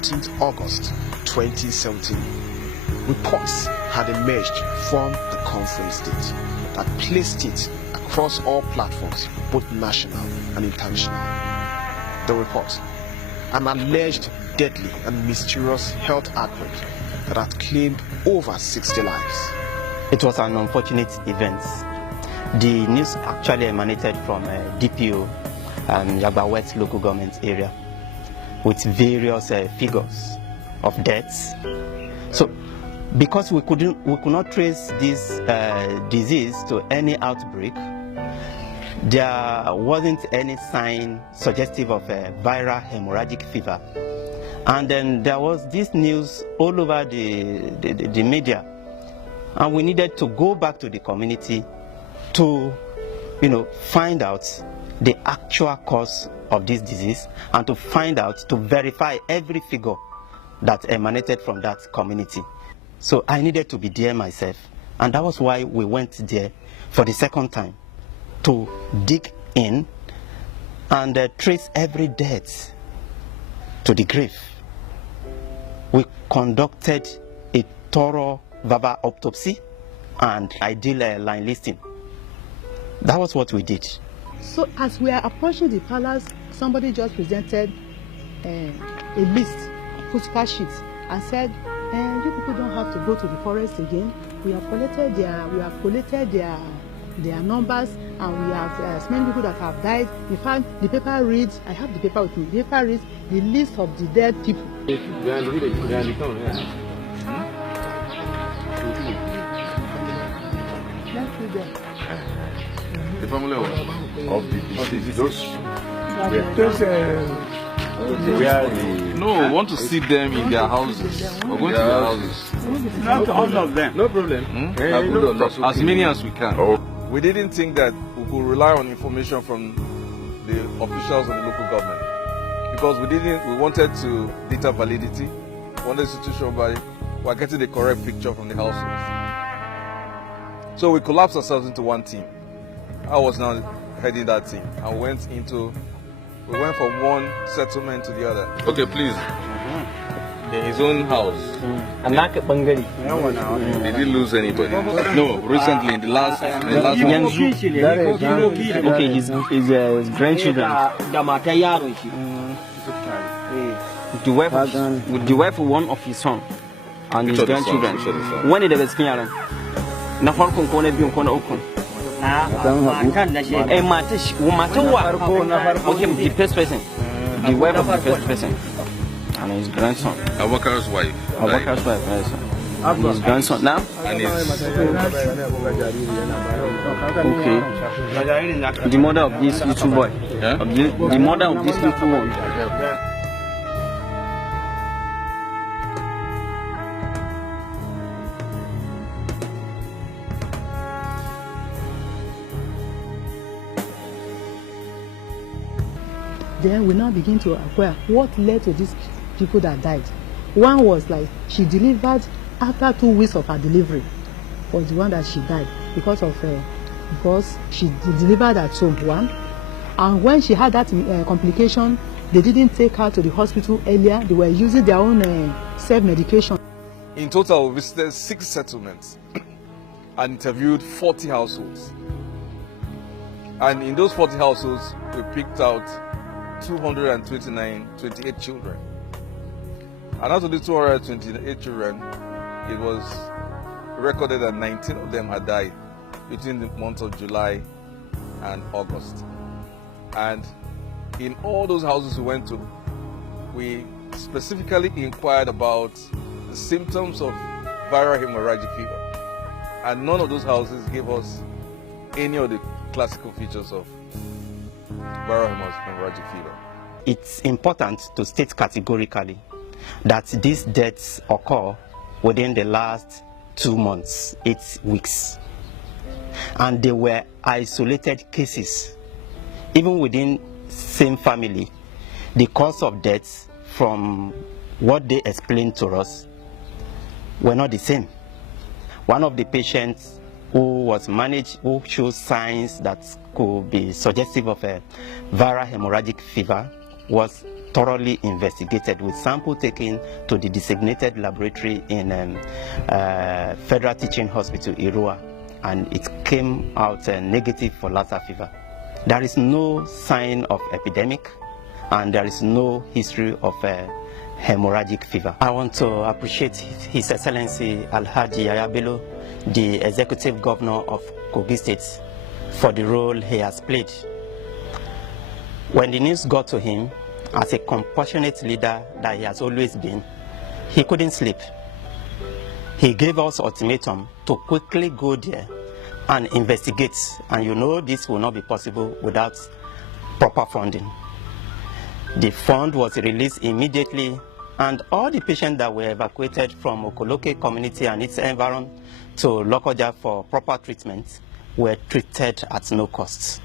14th August 2017. Reports had emerged from the conference state that placed it across all platforms, both national and international. The report: an alleged deadly and mysterious health outbreak that had claimed over 60 lives. It was an unfortunate event. The news actually emanated from DPO and Kogi West local government area with various figures of deaths. So, because we could not trace this disease to any outbreak, there wasn't any sign suggestive of a viral hemorrhagic fever. And then there was this news all over the media, and we needed to go back to the community to, find out the actual cause of this disease and to verify every figure that emanated from that community. So I needed to be there myself, and that was why we went there for the second time to dig in and trace every death to the grave. We conducted a thorough verbal autopsy and ideal line listing. That was what we did. So as we are approaching the palace, somebody just presented a list, footpath sheets, and said, you people don't have to go to the forest again. We have collected their numbers, and we have as many people that have died. In fact, the paper reads, I have the paper with me, the paper reads the list of the dead people. The family of the deceased, no, we want to see them in their houses. We're going to their houses. Not all of them. No problem. As many as we can. Oh. We didn't think that we could rely on information from the officials of the local government, because we wanted to data validity, we wanted institutional value, we're getting the correct picture from the households. So we collapsed ourselves into one team. I was now heading that team, and we went from one settlement to the other. Okay, please. His own house. Did he lose anybody? No, recently in the last okay, his grandchildren. The wife of one of his son and his grandchildren. When did they skin? Na farkon ko na biyun ko na uku. Okay, the first person, the wife of the first person, and his grandson. Abakar's wife. Abakar's wife, yes. And his grandson now. And his. Okay. The mother of this little boy. Yeah? The mother of this little boy. Then we now begin to acquire what led to these people that died. One was like she delivered after 2 weeks of her delivery, was the one that she died because she delivered at home, one. And when she had that complication, they didn't take her to the hospital earlier. They were using their own self-medication. In total, we visited 6 settlements and interviewed 40 households. And in those 40 households, we picked out 28 children. And out of the 228 children, it was recorded that 19 of them had died between the months of July and August. And in all those houses we went to, we specifically inquired about the symptoms of viral hemorrhagic fever. And none of those houses gave us any of the classical features of viral hemorrhagic fever. It's important to state categorically that these deaths occur within the last 2 months, 8 weeks. And they were isolated cases. Even within same family, the cause of deaths from what they explained to us were not the same. One of the patients who was managed, who showed signs that could be suggestive of a viral hemorrhagic fever, was thoroughly investigated with sample taken to the designated laboratory in Federal Teaching Hospital, Irua, and it came out negative for Lassa fever. There is no sign of epidemic, and there is no history of hemorrhagic fever. I want to appreciate His Excellency Alhaji Yaya Bello, the Executive Governor of Kogi State, for the role he has played. When the news got to him, as a compassionate leader that he has always been, he couldn't sleep. He gave us ultimatum to quickly go there and investigate, and you know this will not be possible without proper funding. The fund was released immediately, and all the patients that were evacuated from Okoloke community and its environment to Lokoja for proper treatment were treated at no cost.